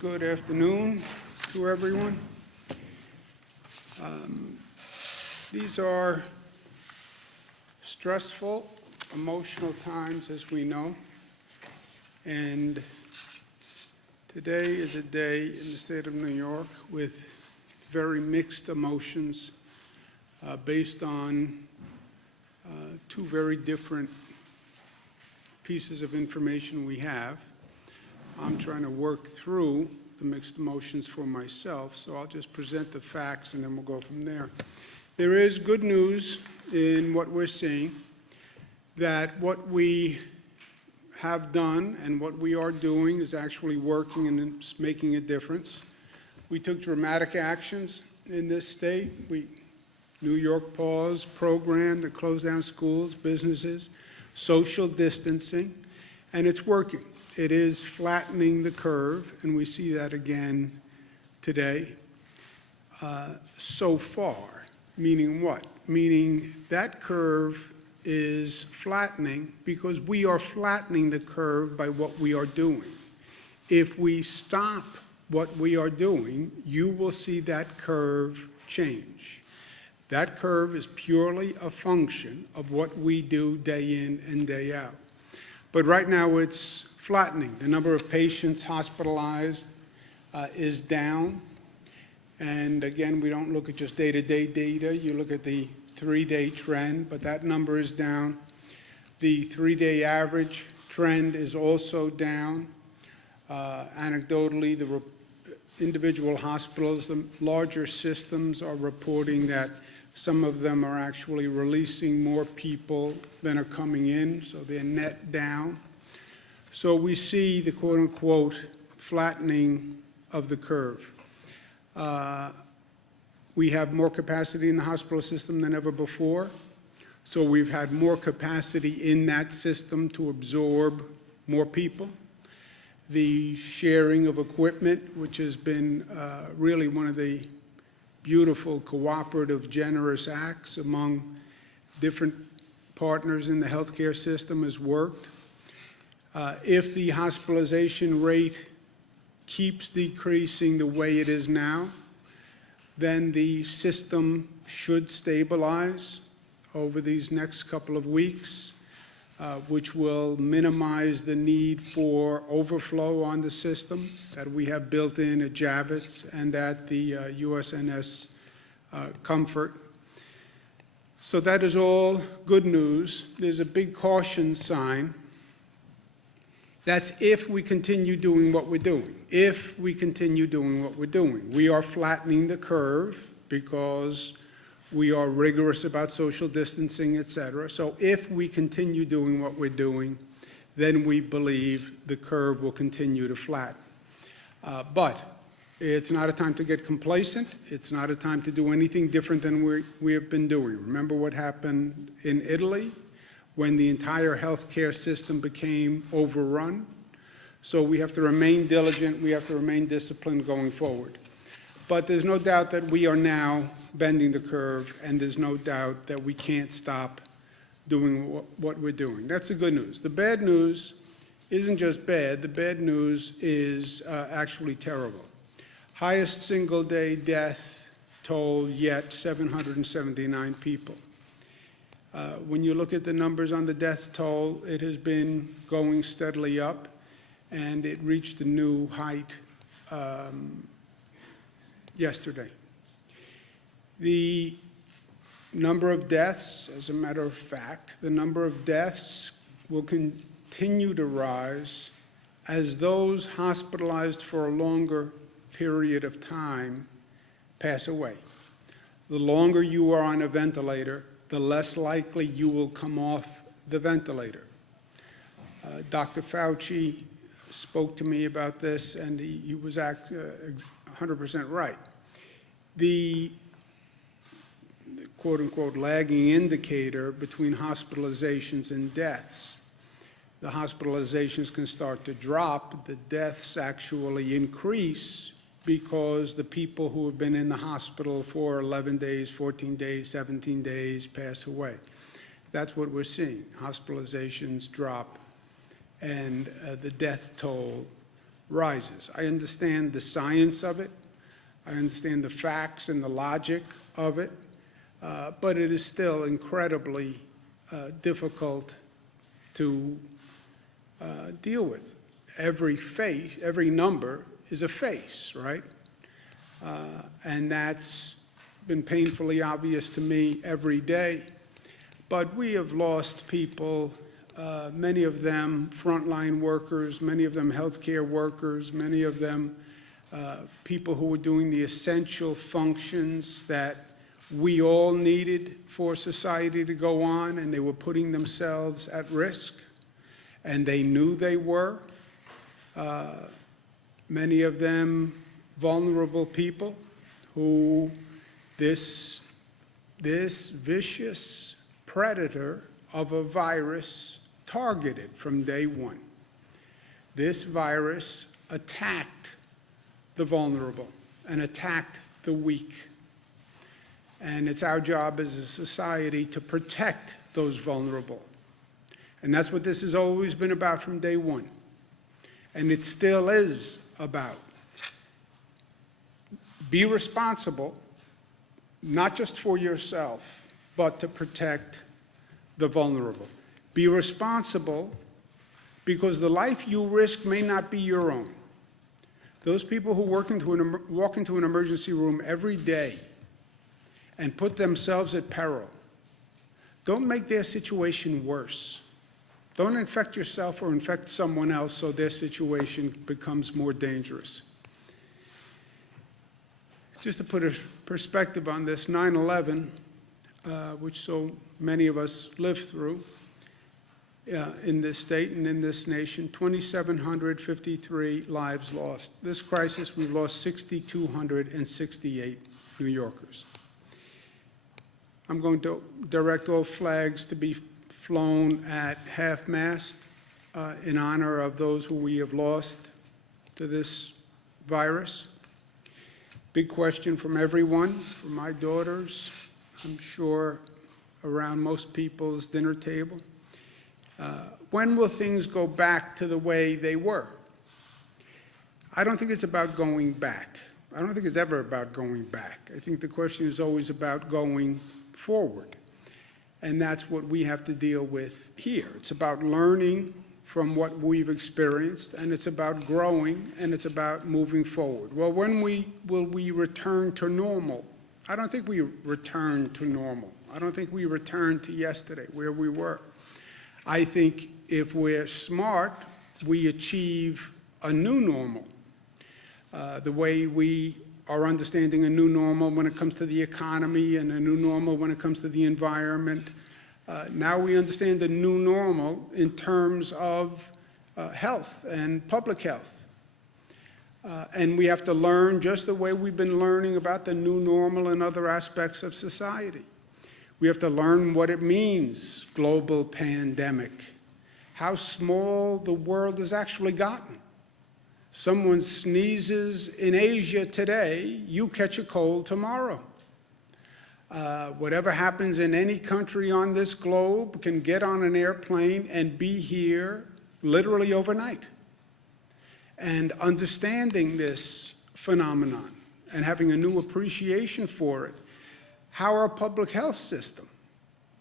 Good afternoon to everyone. These are stressful, emotional times, as we know, and today is a day in the state of New York with very mixed emotions based on two very different pieces of information we have. I'm trying to work through the mixed emotions for myself, so I'll just present the facts and then we'll go from there. There is good news in what we're seeing, that what we have done and what we are doing is actually working and it's making a difference. We took dramatic actions in this state. New York Pause program that closed down schools, businesses, social distancing, and it's working. It is flattening the curve, and we see that again today. So far, meaning what? Meaning that curve is flattening because we are flattening the curve by what we are doing. If we stop what we are doing, you will see that curve change. That curve is purely a function of what we do day in and day out. But right now it's flattening. The number of patients hospitalized is down. And again, we don't look at just day-to-day data. You look at the 3-day trend, but that number is down. The 3-day average trend is also down. Anecdotally, the individual hospitals, the larger systems are reporting that some of them are actually releasing more people than are coming in, so they're net down. So we see the quote-unquote flattening of the curve. We have more capacity in the hospital system than ever before. So we've had more capacity in that system to absorb more people. The sharing of equipment, which has been really one of the beautiful, cooperative, generous acts among different partners in the healthcare system, has worked. If the hospitalization rate keeps decreasing the way it is now, then the system should stabilize over these next couple of weeks, which will minimize the need for overflow on the system that we have built in at Javits and at the USNS Comfort. So that is all good news. There's a big caution sign. That's if we continue doing what we're doing. If we continue doing what we're doing. We are flattening the curve because we are rigorous about social distancing, et cetera. So if we continue doing what we're doing, then we believe the curve will continue to flatten. But it's not a time to get complacent. It's not a time to do anything different than we have been doing. Remember what happened in Italy when the entire healthcare system became overrun? So we have to remain diligent. We have to remain disciplined going forward. But there's no doubt that we are now bending the curve, and there's no doubt that we can't stop doing what we're doing. That's the good news. The bad news isn't just bad. The bad news is actually terrible. Highest single-day death toll yet, 779 people. When you look at the numbers on the death toll, it has been going steadily up, and it reached a new height yesterday. The number of deaths, as a matter of fact, the number of deaths will continue to rise as those hospitalized for a longer period of time pass away. The longer you are on a ventilator, the less likely you will come off the ventilator. Dr. Fauci spoke to me about this, and he was 100% right. The quote-unquote lagging indicator between hospitalizations and deaths. The hospitalizations can start to drop. The deaths actually increase because the people who have been in the hospital for 11 days, 14 days, 17 days pass away. That's what we're seeing. Hospitalizations drop and the death toll rises. I understand the science of it. I understand the facts and the logic of it, but it is still incredibly difficult to deal with. Every number is a face, right? And that's been painfully obvious to me every day. But we have lost people, many of them frontline workers, many of them healthcare workers, many of them people who were doing the essential functions that we all needed for society to go on, and they were putting themselves at risk, and they knew they were. Many of them vulnerable people who this vicious predator of a virus targeted from day one. This virus attacked the vulnerable and attacked the weak. And it's our job as a society to protect those vulnerable. And that's what this has always been about from day one. And it still is about. Be responsible, not just for yourself, but to protect the vulnerable. Be responsible because the life you risk may not be your own. Those people who walk into an emergency room every day and put themselves at peril, don't make their situation worse. Don't infect yourself or infect someone else so their situation becomes more dangerous. Just to put a perspective on this, 9/11, which so many of us lived through in this state and in this nation, 2,753 lives lost. This crisis, we lost 6,268 New Yorkers. I'm going to direct all flags to be flown at half-mast in honor of those who we have lost to this virus. Big question from everyone, from my daughters, I'm sure around most people's dinner table. When will things go back to the way they were? I don't think it's about going back. I don't think it's ever about going back. I think the question is always about going forward. And that's what we have to deal with here. It's about learning from what we've experienced, and it's about growing, and it's about moving forward. Well, when will we return to normal? I don't think we return to normal. I don't think we return to yesterday, where we were. I think if we're smart, we achieve a new normal. The way we are understanding a new normal when it comes to the economy and a new normal when it comes to the environment. Now we understand the new normal in terms of health and public health. And we have to learn just the way we've been learning about the new normal in other aspects of society. We have to learn what it means, global pandemic, how small the world has actually gotten. Someone sneezes in Asia today, you catch a cold tomorrow. Whatever happens in any country on this globe can get on an airplane and be here literally overnight. And understanding this phenomenon and having a new appreciation for it, how our public health system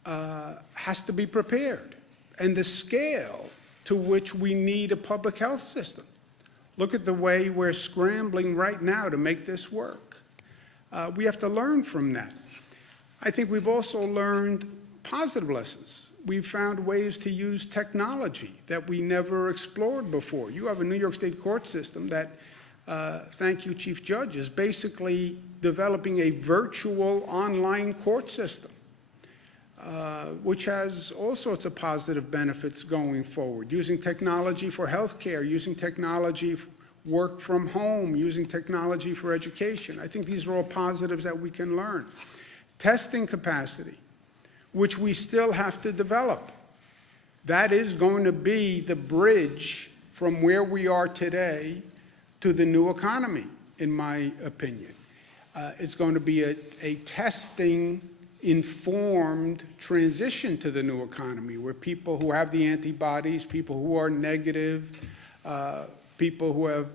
has to be prepared, and the scale to which we need a public health system. Look at the way we're scrambling right now to make this work. We have to learn from that. I think we've also learned positive lessons. We've found ways to use technology that we never explored before. You have a New York State court system that, thank you, Chief Judge, is basically developing a virtual online court system, which has all sorts of positive benefits going forward. Using technology for healthcare, using technology for work from home, using technology for education. I think these are all positives that we can learn. Testing capacity, which we still have to develop. That is going to be the bridge from where we are today to the new economy, in my opinion. It's going to be a testing-informed transition to the new economy, where people who have the antibodies, people who are negative, people who have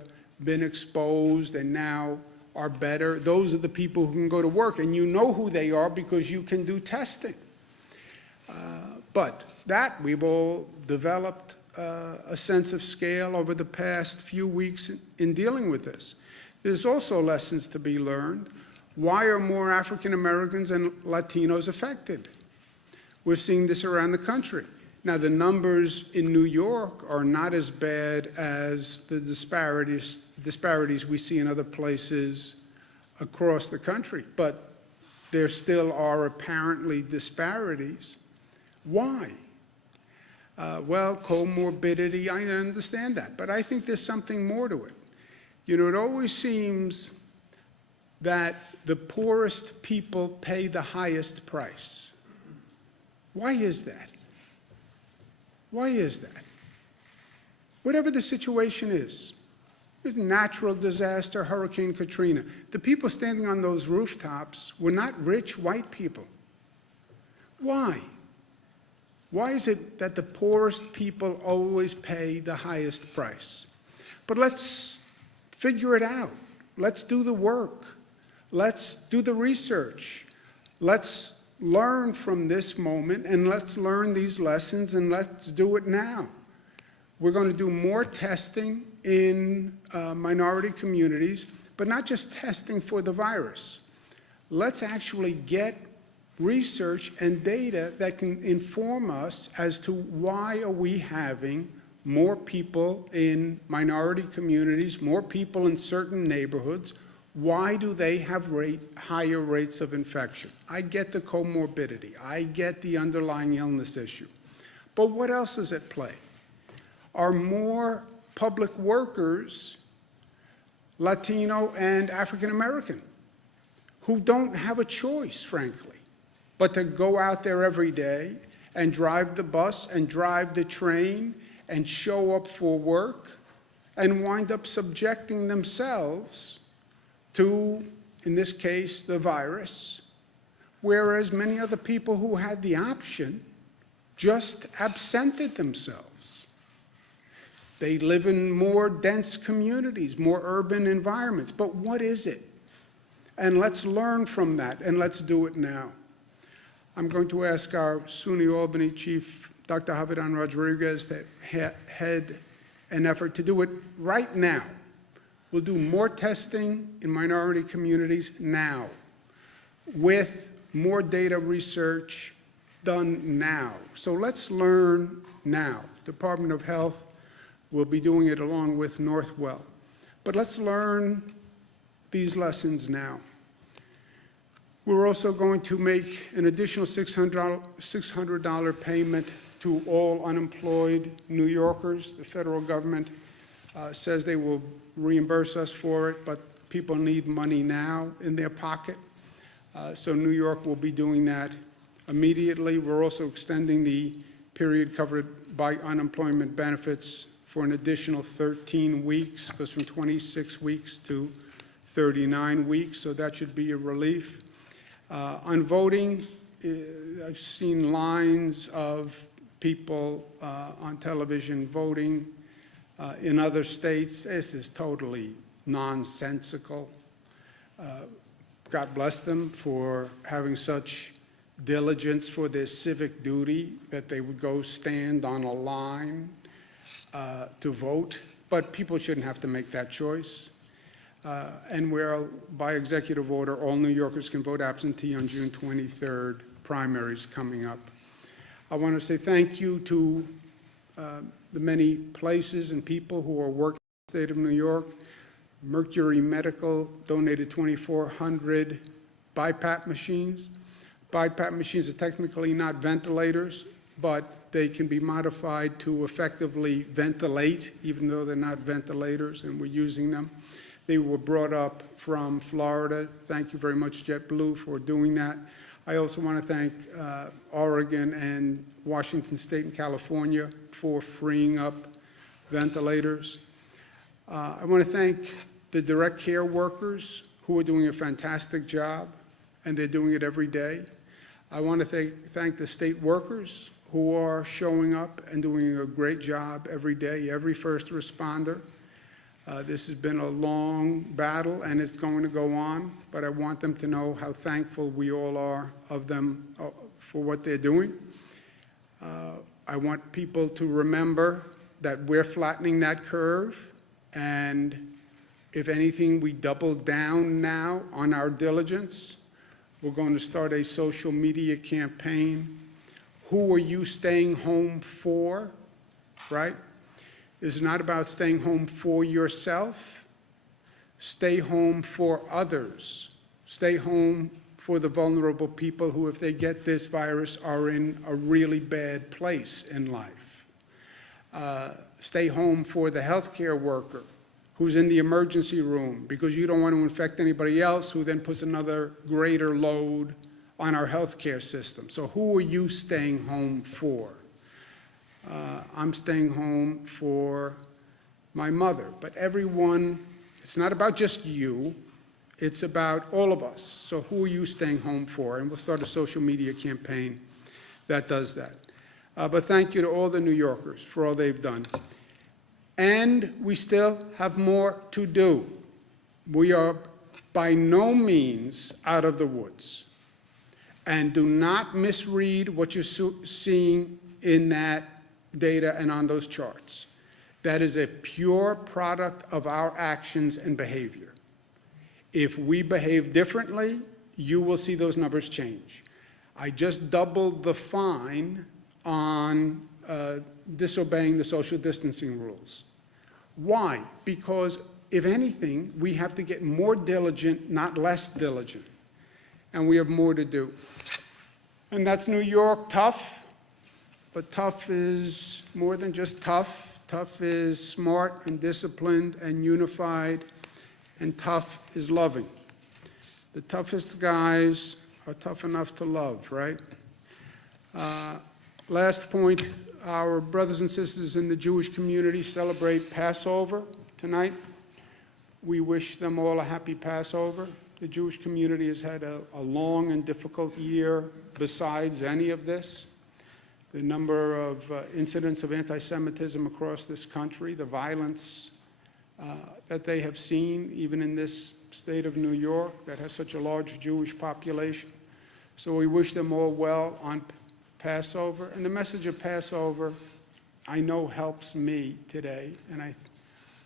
been exposed and now are better. Those are the people who can go to work, and you know who they are because you can do testing. But that we've all developed a sense of scale over the past few weeks in dealing with this. There's also lessons to be learned. Why are more African Americans and Latinos affected? We're seeing this around the country. Now, the numbers in New York are not as bad as the disparities we see in other places across the country, but there still are apparently disparities. Why? Well, comorbidity, I understand that, but I think there's something more to it. You know, it always seems that the poorest people pay the highest price. Why is that? Why is that? Whatever the situation is, natural disaster, Hurricane Katrina, the people standing on those rooftops were not rich white people. Why? Why is it that the poorest people always pay the highest price? But let's figure it out. Let's do the work. Let's do the research. Let's learn from this moment, and let's learn these lessons, and let's do it now. We're going to do more testing in minority communities, but not just testing for the virus. Let's actually get research and data that can inform us as to why are we having more people in minority communities, more people in certain neighborhoods. Why do they have higher rates of infection? I get the comorbidity. I get the underlying illness issue. But what else is at play? Are more public workers Latino and African American who don't have a choice, frankly, but to go out there every day and drive the bus and drive the train and show up for work and wind up subjecting themselves to, in this case, the virus, whereas many other people who had the option just absented themselves. They live in more dense communities, more urban environments, but what is it? And let's learn from that, and let's do it now. I'm going to ask our SUNY Albany Chief, Dr. Javidan Rodriguez, to head an effort to do it right now. We'll do more testing in minority communities now, with more data research done now. So let's learn now. Department of Health will be doing it along with Northwell. But let's learn these lessons now. We're also going to make an additional $600 payment to all unemployed New Yorkers. The federal government says they will reimburse us for it, but people need money now in their pocket. So New York will be doing that immediately. We're also extending the period covered by unemployment benefits for an additional 13 weeks, goes from 26 weeks to 39 weeks, so that should be a relief. On voting, I've seen lines of people on television voting in other states. This is totally nonsensical. God bless them for having such diligence for their civic duty that they would go stand on a line to vote, but people shouldn't have to make that choice. And where, by executive order, all New Yorkers can vote absentee on June 23rd, primaries coming up. I want to say thank you to the many places and people who are working in the state of New York. Mercury Medical donated 2,400 BiPAP machines. BiPAP machines are technically not ventilators, but they can be modified to effectively ventilate, even though they're not ventilators, and we're using them. They were brought up from Florida. Thank you very much, JetBlue, for doing that. I also want to thank Oregon and Washington State and California for freeing up ventilators. I want to thank the direct care workers who are doing a fantastic job, and they're doing it every day. I want to thank the state workers who are showing up and doing a great job every day, every first responder. This has been a long battle, and it's going to go on, but I want them to know how thankful we all are of them for what they're doing. I want people to remember that we're flattening that curve, and if anything, we double down now on our diligence. We're going to start a social media campaign. Who are you staying home for, right? It's not about staying home for yourself. Stay home for others. Stay home for the vulnerable people who, if they get this virus, are in a really bad place in life. Stay home for the healthcare worker who's in the emergency room because you don't want to infect anybody else, who then puts another greater load on our healthcare system. So who are you staying home for? I'm staying home for my mother, but everyone, it's not about just you, it's about all of us. So who are you staying home for? And we'll start a social media campaign that does that. But thank you to all the New Yorkers for all they've done. And we still have more to do. We are by no means out of the woods. And do not misread what you're seeing in that data and on those charts. That is a pure product of our actions and behavior. If we behave differently, you will see those numbers change. I just doubled the fine on disobeying the social distancing rules. Why? Because if anything, we have to get more diligent, not less diligent. And we have more to do. And that's New York, tough. But tough is more than just tough. Tough is smart and disciplined and unified. And tough is loving. The toughest guys are tough enough to love, right? Last point, our brothers and sisters in the Jewish community celebrate Passover tonight. We wish them all a happy Passover. The Jewish community has had a long and difficult year besides any of this. The number of incidents of anti-Semitism across this country, the violence that they have seen, even in this state of New York that has such a large Jewish population. So we wish them all well on Passover. And the message of Passover, I know, helps me today, and I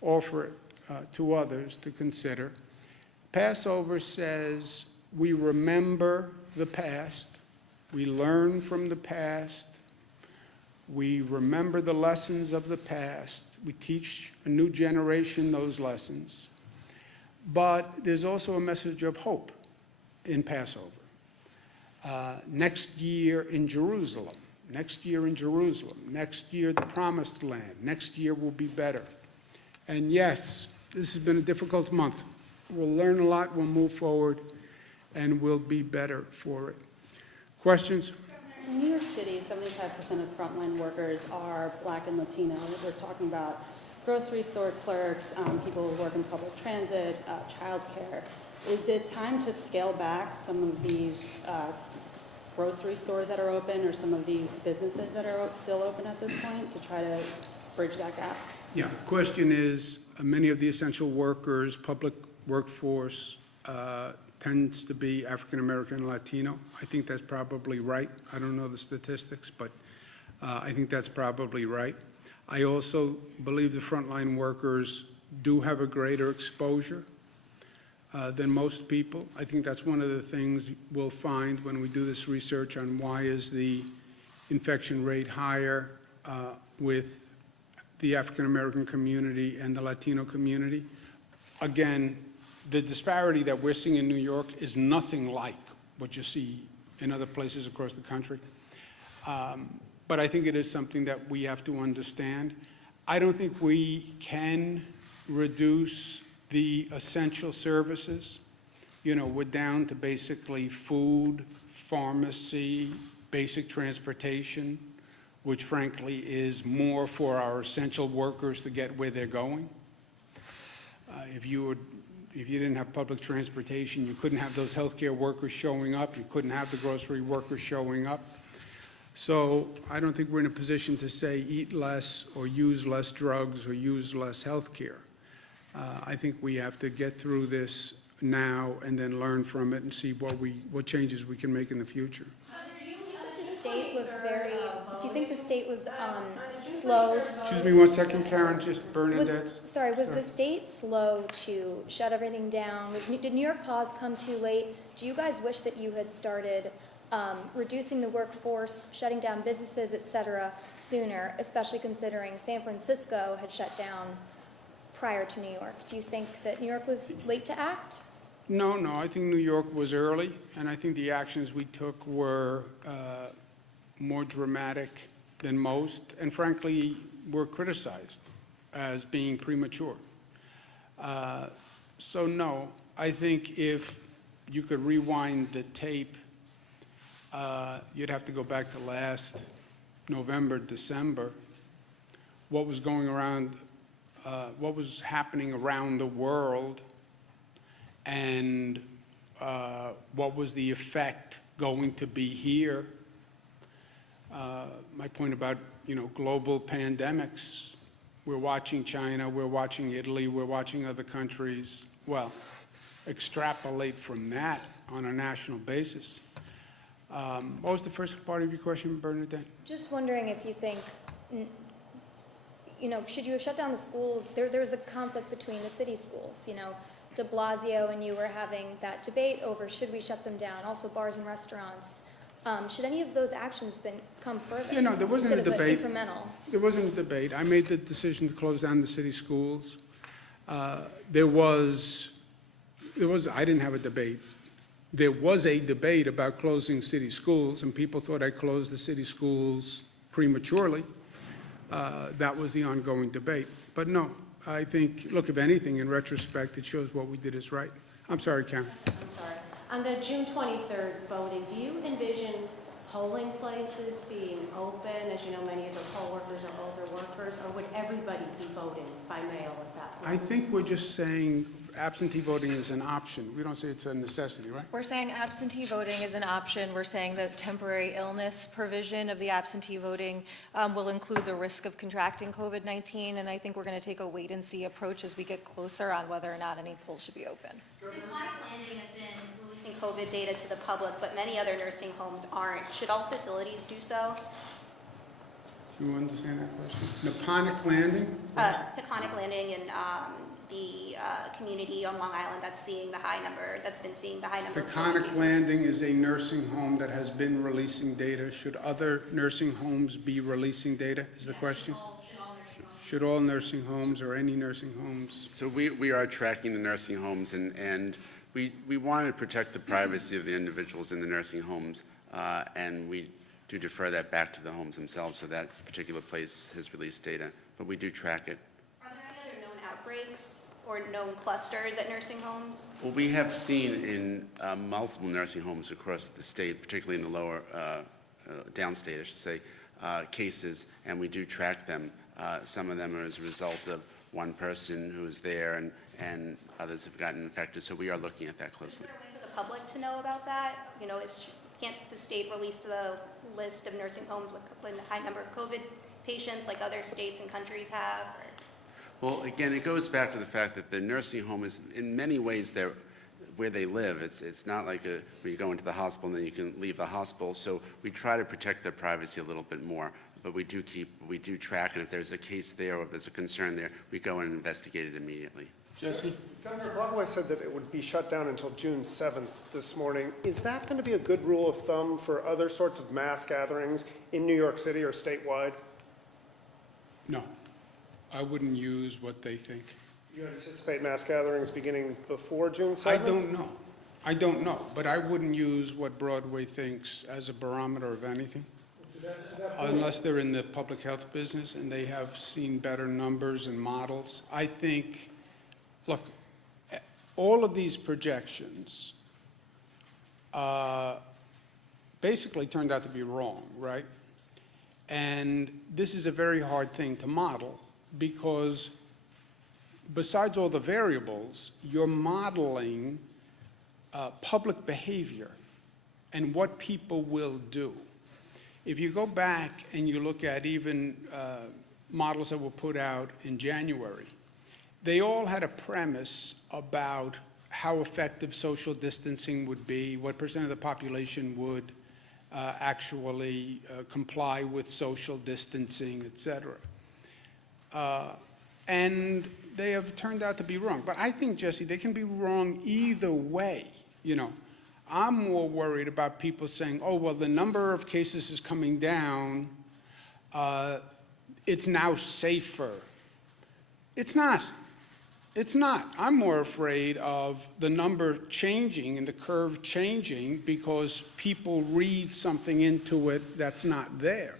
offer it to others to consider. Passover says we remember the past, we learn from the past, we remember the lessons of the past, we teach a new generation those lessons. But there's also a message of hope in Passover. Next year in Jerusalem, next year in Jerusalem, next year the Promised Land, next year will be better. And yes, this has been a difficult month. We'll learn a lot, we'll move forward, and we'll be better for it. Questions? In New York City, 75% of frontline workers are Black and Latino. We're talking about grocery store clerks, people who work in public transit, childcare. Is it time to scale back some of these grocery stores that are open, or some of these businesses that are still open at this point, to try to bridge that gap? Yeah, the question is, many of the essential workers, public workforce, tends to be African American and Latino. I think that's probably right. I don't know the statistics, but I think that's probably right. I also believe the frontline workers do have a greater exposure than most people. I think that's one of the things we'll find when we do this research on why is the infection rate higher with the African American community and the Latino community. Again, the disparity that we're seeing in New York is nothing like what you see in other places across the country. But I think it is something that we have to understand. I don't think we can reduce the essential services. You know, we're down to basically food, pharmacy, basic transportation, which frankly is more for our essential workers to get where they're going. If you didn't have public transportation, you couldn't have those healthcare workers showing up, you couldn't have the grocery workers showing up. So I don't think we're in a position to say eat less or use less drugs or use less healthcare. I think we have to get through this now and then learn from it and see what changes we can make in the future. Do you think the state was slow? Excuse me one second, Karen, just Bernadette. Was the state slow to shut everything down? Did New York Pause come too late? Do you guys wish that you had started reducing the workforce, shutting down businesses, et cetera, sooner, especially considering San Francisco had shut down prior to New York? Do you think that New York was late to act? No, I think New York was early, and I think the actions we took were more dramatic than most, and frankly, were criticized as being premature. So no, I think if you could rewind the tape, you'd have to go back to last November, December, what was going around, what was happening around the world, and what was the effect going to be here. My point about, global pandemics, we're watching China, we're watching Italy, we're watching other countries. Well, extrapolate from that on a national basis. What was the first part of your question, Bernadette? Just wondering if you think, should you have shut down the schools? There's a conflict between the city schools, de Blasio and you were having that debate over should we shut them down, also bars and restaurants. Should any of those actions come further? There wasn't a debate. Incremental. There wasn't a debate. I made the decision to close down the city schools. I didn't have a debate. There was a debate about closing city schools, and people thought I closed the city schools prematurely. That was the ongoing debate. But no, I think, look, if anything, in retrospect, it shows what we did is right. I'm sorry, Karen. I'm sorry. On the June 23rd voting, do you envision polling places being open? As you know, many of the poll workers are older workers, or would everybody be voting by mail at that point? I think we're just saying absentee voting is an option. We don't say it's a necessity, right? We're saying absentee voting is an option. We're saying that temporary illness provision of the absentee voting will include the risk of contracting COVID-19, and I think we're going to take a wait-and-see approach as we get closer on whether or not any polls should be open. Acknowledgements has been releasing COVID data to the public, but many other nursing homes aren't. Should all facilities do so? Do you understand that question? Naponic Landing? Peconic Landing and the community on Long Island that's been seeing the high number of COVID Peconic cases. Landing is a nursing home that has been releasing data. Should other nursing homes be releasing data, is the question? Should all nursing homes or any nursing homes? So we are tracking the nursing homes, and we want to protect the privacy of the individuals in the nursing homes, and we do defer that back to the homes themselves, so that particular place has released data, but we do track it. Are there any other known outbreaks or known clusters at nursing homes? Well, we have seen in multiple nursing homes across the state, particularly in the lower, downstate, I should say, cases, and we do track them. Some of them are as a result of one person who is there, and others have gotten infected, so we are looking at that closely. Is there a way for the public to know about that? Can't the state release the list of nursing homes with a high number of COVID patients like other states and countries have? Well, again, it goes back to the fact that the nursing home is, in many ways, where they live. It's not like where you go into the hospital and then you can leave the hospital. So we try to protect their privacy a little bit more. But we do track, and if there's a case there or if there's a concern there, we go in and investigate it immediately. Jesse? Governor Broadway said that it would be shut down until June 7th this morning. Is that going to be a good rule of thumb for other sorts of mass gatherings in New York City or statewide? No. I wouldn't use what they think. You anticipate mass gatherings beginning before June 7th? I don't know, but I wouldn't use what Broadway thinks as a barometer of anything. Unless they're in the public health business and they have seen better numbers and models. I think, look, all of these projections basically turned out to be wrong, right? And this is a very hard thing to model because besides all the variables, you're modeling public behavior and what people will do. If you go back and you look at even models that were put out in January, they all had a premise about how effective social distancing would be, what percent of the population would actually comply with social distancing, et cetera. And they have turned out to be wrong. But I think, Jesse, they can be wrong either way. You know, I'm more worried about people saying, oh, well, the number of cases is coming down, it's now safer. It's not. It's not. I'm more afraid of the number changing and the curve changing because people read something into it that's not there.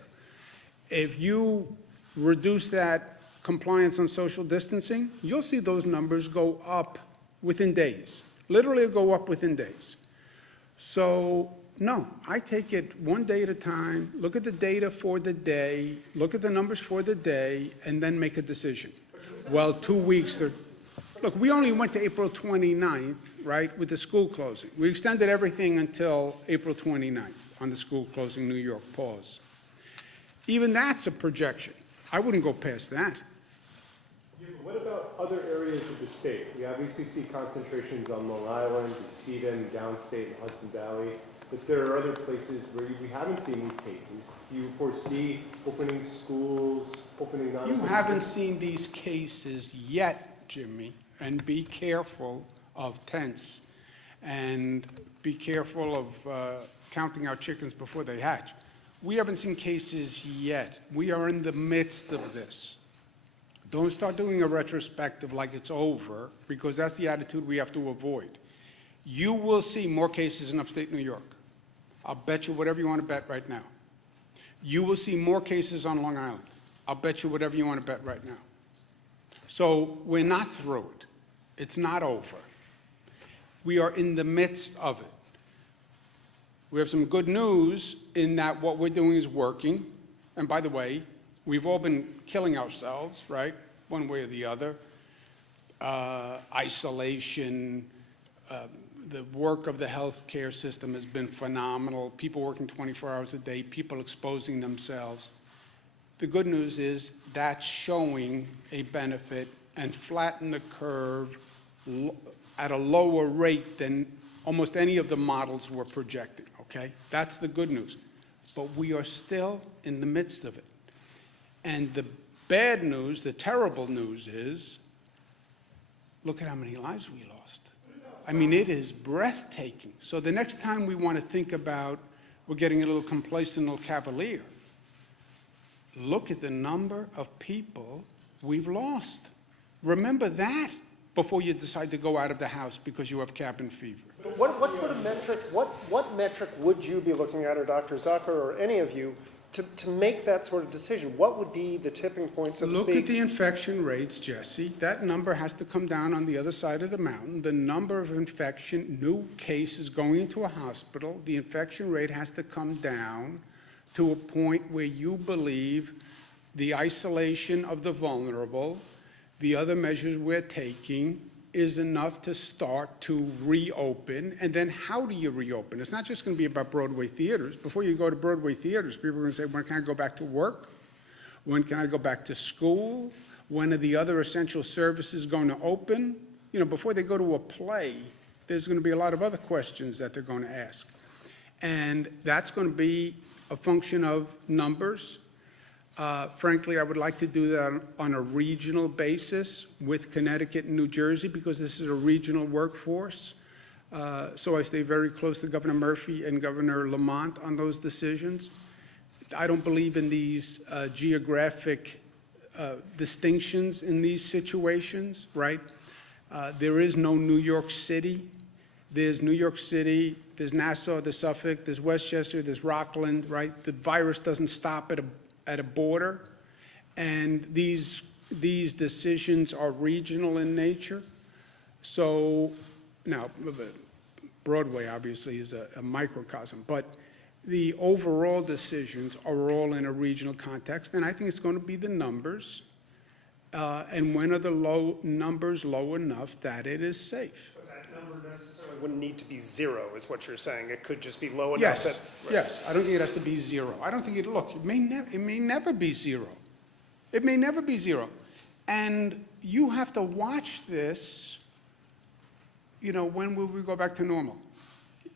If you reduce that compliance on social distancing, you'll see those numbers go up within days. Literally go up within days. So, no, I take it one day at a time, look at the data for the day, look at the numbers for the day, and then make a decision. Well, 2 weeks, look, we only went to April 29th, right, with the school closing. We extended everything until April 29th on the school closing, New York pause. Even that's a projection. I wouldn't go past that. Yeah, but what about other areas of the state? We obviously see concentrations on Long Island, Edstada, downstate, and Hudson Valley, but there are other places where we haven't seen these cases. Do you foresee opening schools, opening non- You haven't seen these cases yet, Jimmy, and be careful of tense, and be careful of counting our chickens before they hatch. We haven't seen cases yet. We are in the midst of this. Don't start doing a retrospective like it's over, because that's the attitude we have to avoid. You will see more cases in upstate New York. I'll bet you whatever you want to bet right now. You will see more cases on Long Island. I'll bet you whatever you want to bet right now. So we're not through it. It's not over. We are in the midst of it. We have some good news in that what we're doing is working. And by the way, we've all been killing ourselves, right? One way or the other. Isolation, the work of the healthcare system has been phenomenal. People working 24 hours a day, people exposing themselves. The good news is that's showing a benefit and flatten the curve at a lower rate than almost any of the models were projecting, okay? That's the good news. But we are still in the midst of it. And the bad news, the terrible news is, look at how many lives we lost. I mean, it is breathtaking. So the next time we want to think about, we're getting a little complacent, a little cavalier, look at the number of people we've lost. Remember that before you decide to go out of the house because you have cabin fever. But what sort of metric, what metric would you be looking at, or Dr. Zucker, or any of you, to make that sort of decision? What would be the tipping point, so to speak? Look at the infection rates, Jesse. That number has to come down on the other side of the mountain. The number of new cases going into a hospital, the infection rate has to come down to a point where you believe the isolation of the vulnerable, the other measures we're taking, is enough to start to reopen. And then how do you reopen? It's not just going to be about Broadway theaters. Before you go to Broadway theaters, people are going to say, when can I go back to work? When can I go back to school? When are the other essential services going to open? You know, before they go to a play, there's going to be a lot of other questions that they're going to ask. And that's going to be a function of numbers. Frankly, I would like to do that on a regional basis with Connecticut and New Jersey, because this is a regional workforce. So I stay very close to Governor Murphy and Governor Lamont on those decisions. I don't believe in these geographic distinctions in these situations, right? There is no New York City. There's New York City, there's Nassau, there's Suffolk, there's Westchester, there's Rockland, right? The virus doesn't stop at a border, and these decisions are regional in nature. So now, Broadway obviously is a microcosm, but the overall decisions are all in a regional context, and I think it's going to be the numbers, and when are the numbers low enough that it is safe? But that number necessarily wouldn't need to be zero, is what you're saying. It could just be low enough Yes, that... yes, I don't think it has to be zero. I don't think it may never be zero. It may never be zero. And you have to watch this, when will we go back to normal?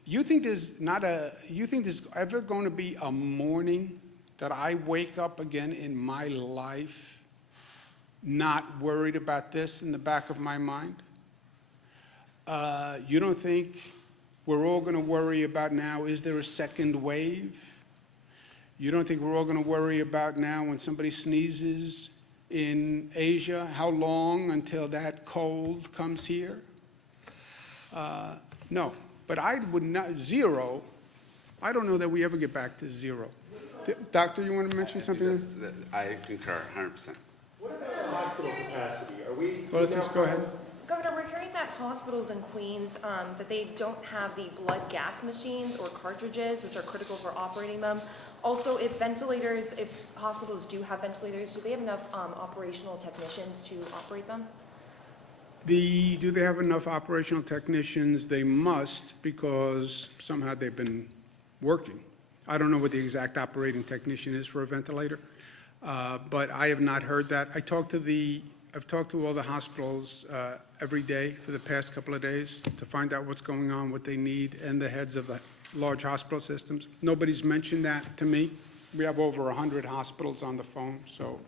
You think there's ever going to be a morning that I wake up again in my life not worried about this in the back of my mind? You don't think we're all going to worry about now, is there a second wave? You don't think we're all going to worry about now when somebody sneezes in Asia, how long until that cold comes here? No, but I would not, zero, I don't know that we ever get back to zero. Doctor, you want to mention something? I concur 100%. What about hospital capacity? Are we? Well, let's just go ahead. Governor, we're hearing that hospitals in Queens, that they don't have the blood gas machines or cartridges, which are critical for operating them. Also, if hospitals do have ventilators, do they have enough operational technicians to operate them? Do they have enough operational technicians? They must, because somehow they've been working. I don't know what the exact operating technician is for a ventilator, but I have not heard that. I've talked to all the hospitals every day for the past couple of days to find out what's going on, what they need, and the heads of the large hospital systems. Nobody's mentioned that to me. We have over 100 hospitals on the phone, so.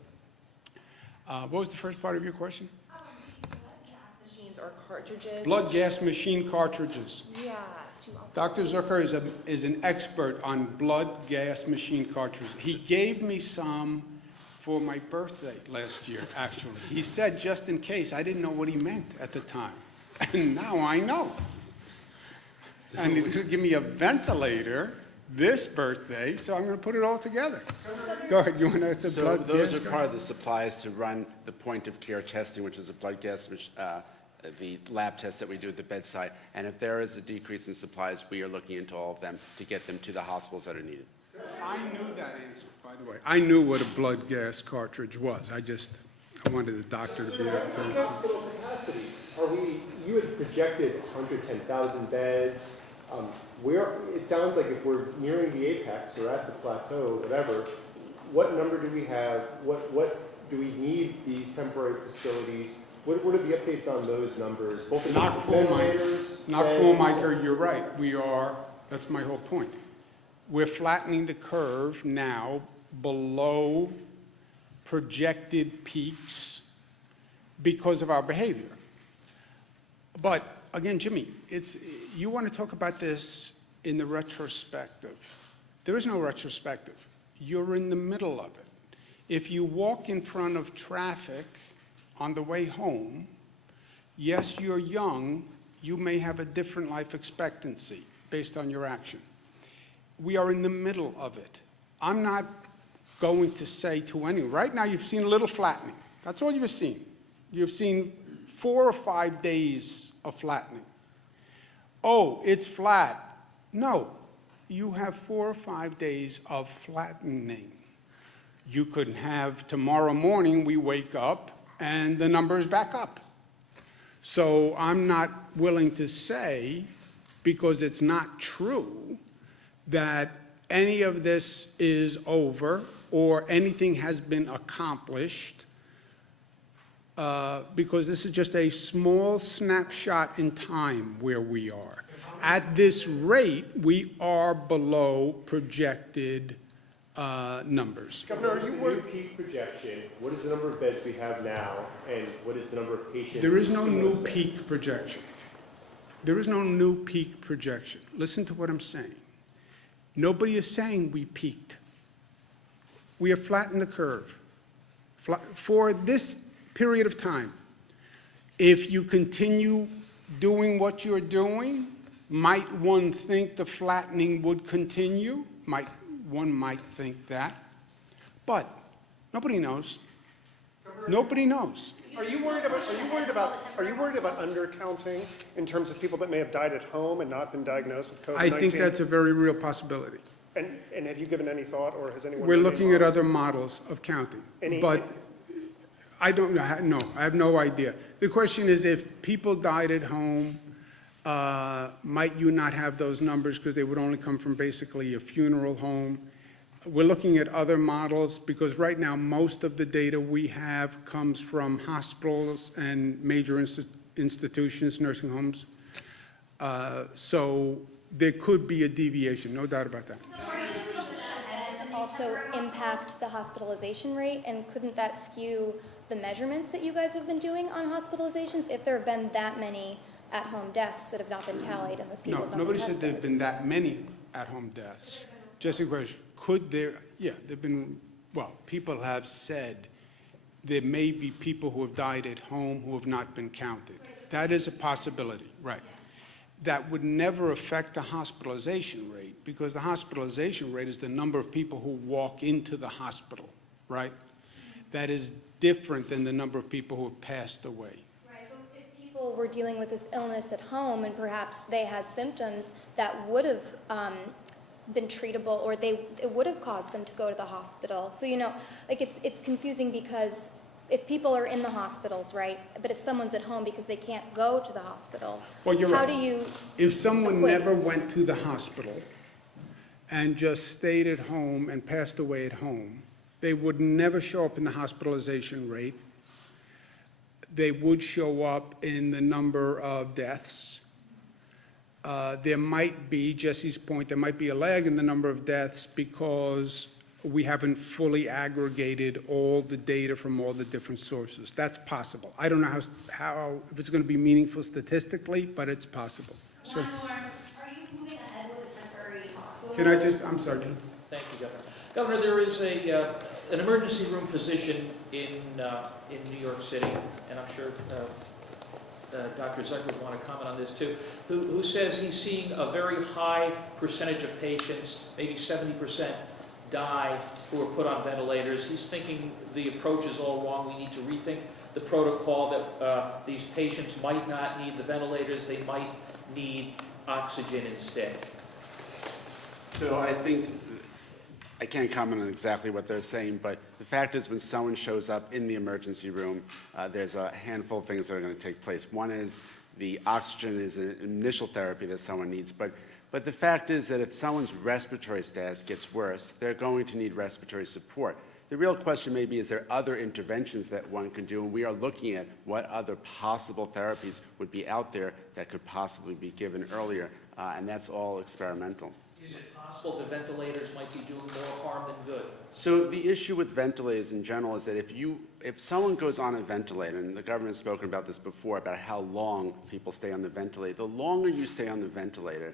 What was the first part of your question? Blood gas machines or cartridges? Blood gas machine cartridges. Yeah. Dr. Zucker is an expert on blood gas machine cartridges. He gave me some for my birthday last year, actually. He said, just in case. I didn't know what he meant at the time. And now I know. And he's going to give me a ventilator this birthday, so I'm going to put it all together. Go ahead, you want to ask the So blood those gas? are part of the supplies to run the point-of-care testing, which is a blood gas, the lab test that we do at the bedside. And if there is a decrease in supplies, we are looking into all of them to get them to the hospitals that are needed. I knew that answer, by the way. I knew what a blood gas cartridge was. I wanted the doctor to be able to answer. Hospital capacity, you had projected 110,000 beds. It sounds like if we're nearing the apex or at the plateau, whatever, what number do we have? What do we need these temporary facilities? What are the updates on those numbers? Both in Not full, Mike. ventilators, Not full, beds? Mike, you're right. That's my whole point. We're flattening the curve now below projected peaks because of our behavior. But again, Jimmy, you want to talk about this in the retrospective. There is no retrospective. You're in the middle of it. If you walk in front of traffic on the way home, yes, you're young, you may have a different life expectancy based on your action. We are in the middle of it. I'm not going to say to anyone, right now you've seen a little flattening. That's all you've seen. You've seen 4 or 5 days of flattening. Oh, it's flat. No, you have 4 or 5 days of flattening. You could have tomorrow morning we wake up and the number is back up. So I'm not willing to say, because it's not true, that any of this is over or anything has been accomplished, because this is just a small snapshot in time where we are. At this rate, we are below projected numbers. Governor, are you worried? Peak projection, what is the number of beds we have now, and what is the number of patients? There is no in new those beds? peak projection. There is no new peak projection. Listen to what I'm saying. Nobody is saying we peaked. We have flattened the curve for this period of time. If you continue doing what you're doing, might one think the flattening would continue? One might think that, but nobody knows. Nobody knows. Are you worried about undercounting in terms of people that may have died at home and not been diagnosed with COVID-19? I think that's a very real possibility. And have you given any thought, or has anyone? We're done looking any at models? other models of counting, Any- but I don't know, no, I have no idea. The question is, if people died at home, might you not have those numbers because they would only come from basically a funeral home? We're looking at other models because right now, most of the data we have comes from hospitals and major institutions, nursing homes. So there could be a deviation, no doubt about that. And also impact the hospitalization rate, and couldn't that skew the measurements that you guys have been doing on hospitalizations if there have been that many at-home deaths that have not been tallied and those people No, have not nobody been said there tested? have been that many at-home deaths. Jessica, question, could there, yeah, there've been, well, people have said there may be people who have died at home who have not been counted. That is a possibility, right. That would never affect the hospitalization rate, because the hospitalization rate is the number of people who walk into the hospital, right? That is different than the number of people who have passed away. Right, but if people were dealing with this illness at home and perhaps they had symptoms that would have been treatable, or it would have caused them to go to the hospital. So, like it's confusing because if people are in the hospitals, right, but if someone's at home because they can't go to the hospital, Well, you're how right. do you, If someone equate? never went to the hospital and just stayed at home and passed away at home, they would never show up in the hospitalization rate. They would show up in the number of deaths. There might be, Jesse's point, there might be a lag in the number of deaths because we haven't fully aggregated all the data from all the different sources. That's possible. I don't know how if it's going to be meaningful statistically, but it's possible. So, One more, are you moving ahead with a temporary hospital? can I just, I'm sorry, Jim. Thank you, Governor. Governor, there is an emergency room physician in New York City, and I'm sure Dr. Zucker would want to comment on this too, who says he's seeing a very high percentage of patients, maybe 70%, die who are put on ventilators. He's thinking the approach is all wrong. We need to rethink the protocol, that these patients might not need the ventilators. They might need oxygen instead. So I think, I can't comment on exactly what they're saying, but the fact is when someone shows up in the emergency room, there's a handful of things that are going to take place. One is the oxygen is an initial therapy that someone needs, but the fact is that if someone's respiratory status gets worse, they're going to need respiratory support. The real question may be, is there other interventions that one can do? And we are looking at what other possible therapies would be out there that could possibly be given earlier, and that's all experimental. Is it possible the ventilators might be doing more harm than good? So the issue with ventilators in general is that if someone goes on a ventilator, and the government has spoken about this before, about how long people stay on the ventilator, the longer you stay on the ventilator,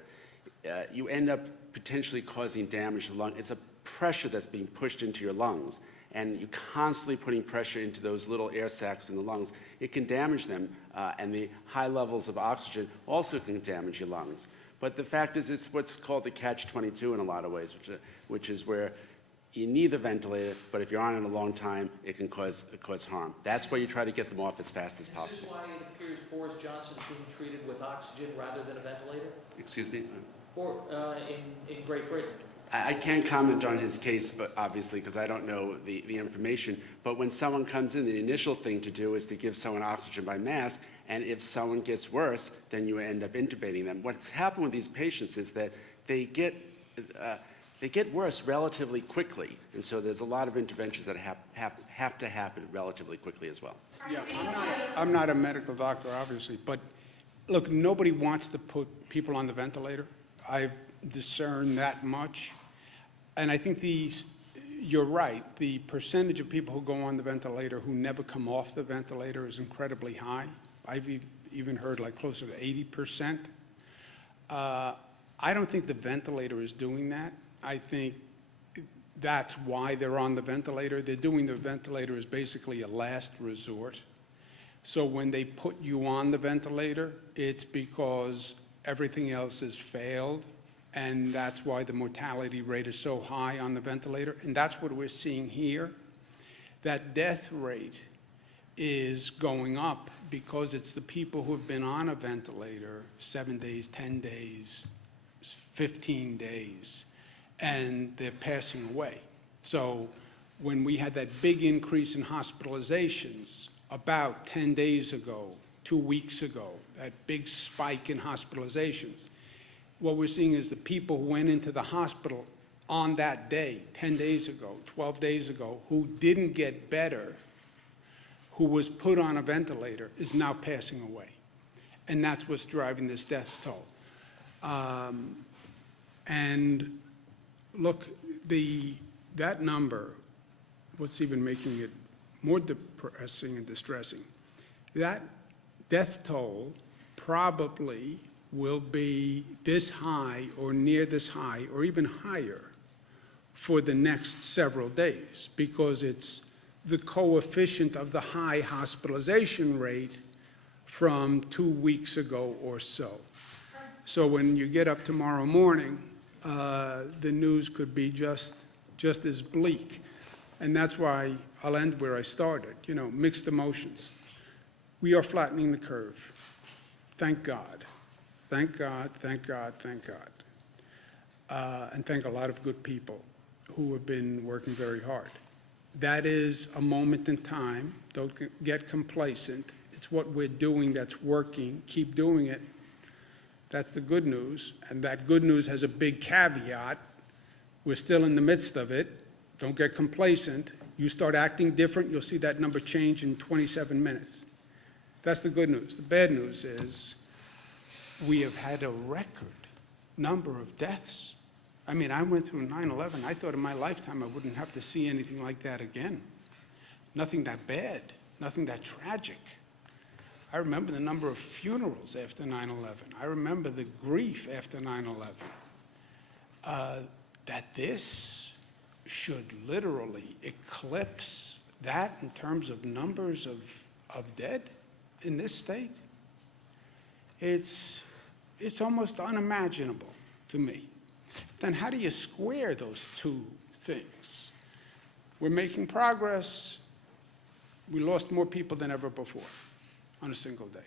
you end up potentially causing damage to the lung. It's a pressure that's being pushed into your lungs, and you're constantly putting pressure into those little air sacs in the lungs. It can damage them, and the high levels of oxygen also can damage your lungs. But the fact is, it's what's called the catch-22 in a lot of ways, which is where you need the ventilator, but if you're on it a long time, it can cause harm. That's why you try to get them off as fast as possible. Is this why it appears Boris Johnson is being treated with oxygen rather than a ventilator? Excuse me? Or in Great Britain? I can't comment on his case, but obviously, because I don't know the information. But when someone comes in, the initial thing to do is to give someone oxygen by mask, and if someone gets worse, then you end up intubating them. What's happened with these patients is that they get worse relatively quickly, and so there's a lot of interventions that have to happen relatively quickly as well. Yeah, I'm not a medical doctor, obviously, but look, nobody wants to put people on the ventilator. I've discerned that much. And I think you're right, the percentage of people who go on the ventilator who never come off the ventilator is incredibly high. I've even heard like closer to 80%. I don't think the ventilator is doing that. I think that's why they're on the ventilator. They're doing the ventilator as basically a last resort. So when they put you on the ventilator, it's because everything else has failed, and that's why the mortality rate is so high on the ventilator. And that's what we're seeing here. That death rate is going up because it's the people who have been on a ventilator 7 days, 10 days, 15 days, and they're passing away. So when we had that big increase in hospitalizations about 10 days ago, 2 weeks ago, that big spike in hospitalizations, what we're seeing is the people who went into the hospital on that day, 10 days ago, 12 days ago, who didn't get better, who was put on a ventilator, is now passing away. And that's what's driving this death toll. And look, that number, what's even making it more depressing and distressing, that death toll probably will be this high or near this high or even higher for the next several days, because it's the coefficient of the high hospitalization rate from 2 weeks ago or so. So when you get up tomorrow morning, the news could be just as bleak. And that's why I'll end where I started, mixed emotions. We are flattening the curve. Thank God. Thank God, thank God, thank God. And thank a lot of good people who have been working very hard. That is a moment in time. Don't get complacent. It's what we're doing that's working. Keep doing it. That's the good news. And that good news has a big caveat. We're still in the midst of it. Don't get complacent. You start acting different, you'll see that number change in 27 minutes. That's the good news. The bad news is we have had a record number of deaths. I mean, I went through 9/11. I thought in my lifetime I wouldn't have to see anything like that again. Nothing that bad, nothing that tragic. I remember the number of funerals after 9/11. I remember the grief after 9/11. That this should literally eclipse that in terms of numbers of dead in this state, it's almost unimaginable to me. Then how do you square those two things? We're making progress. We lost more people than ever before on a single day.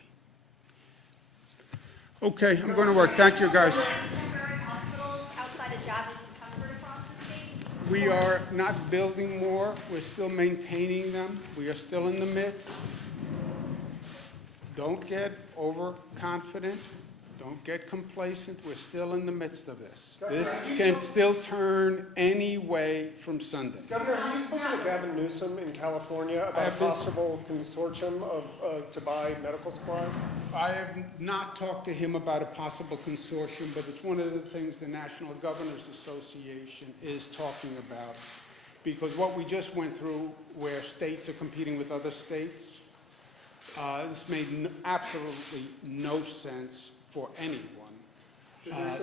Okay, I'm going to work. Thank you, guys. Temporary hospitals outside of job and comfort across the state? We are not building more. We're still maintaining them. We are still in the midst. Don't get overconfident. Don't get complacent. We're still in the midst of this. This can still turn any way from Sunday. Governor, have you spoken to Gavin Newsom in California about a possible consortium to buy medical supplies? I have not talked to him about a possible consortium, but it's one of the things the National Governors Association is talking about. Because what we just went through, where states are competing with other states, this made absolutely no sense for anyone.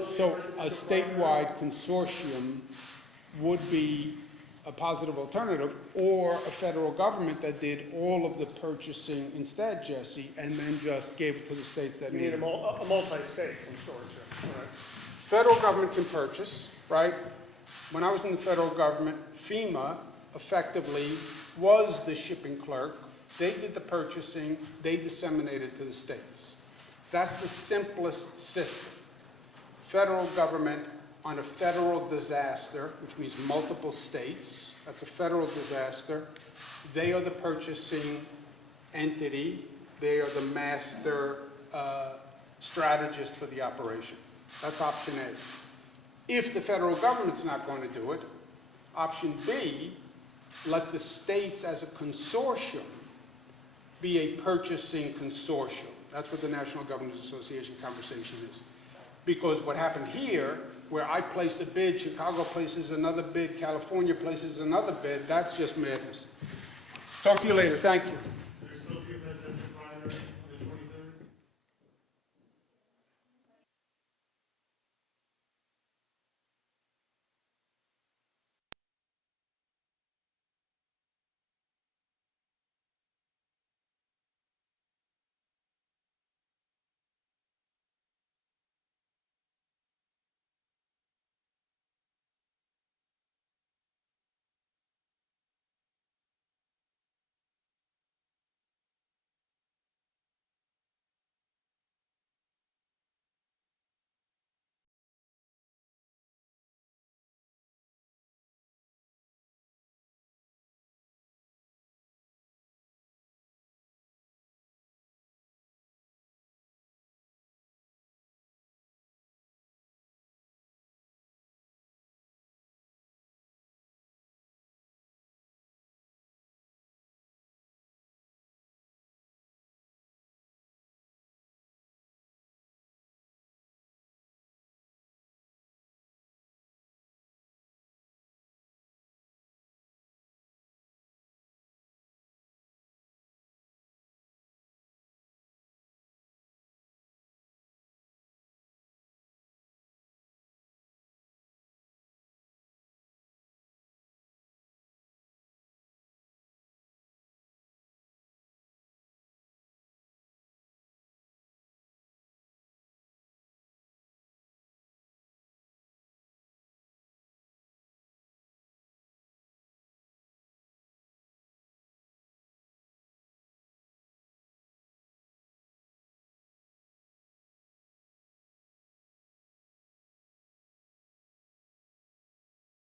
So a statewide consortium would be a positive alternative, or a federal government that did all of the purchasing instead, Jesse, and then just gave it to the states that You need need it. a multi-state consortium, all right? Federal government can purchase, right? When I was in the federal government, FEMA effectively was the shipping clerk. They did the purchasing, they disseminated to the states. That's the simplest system. Federal government on a federal disaster, which means multiple states, that's a federal disaster. They are the purchasing entity. They are the master strategist for the operation. That's option A. If the federal government's not going to do it, option B, let the states as a consortium be a purchasing consortium. That's what the National Governors Association conversation is. Because what happened here, where I place a bid, Chicago places another bid, California places another bid, that's just madness. Talk to you later. Thank you.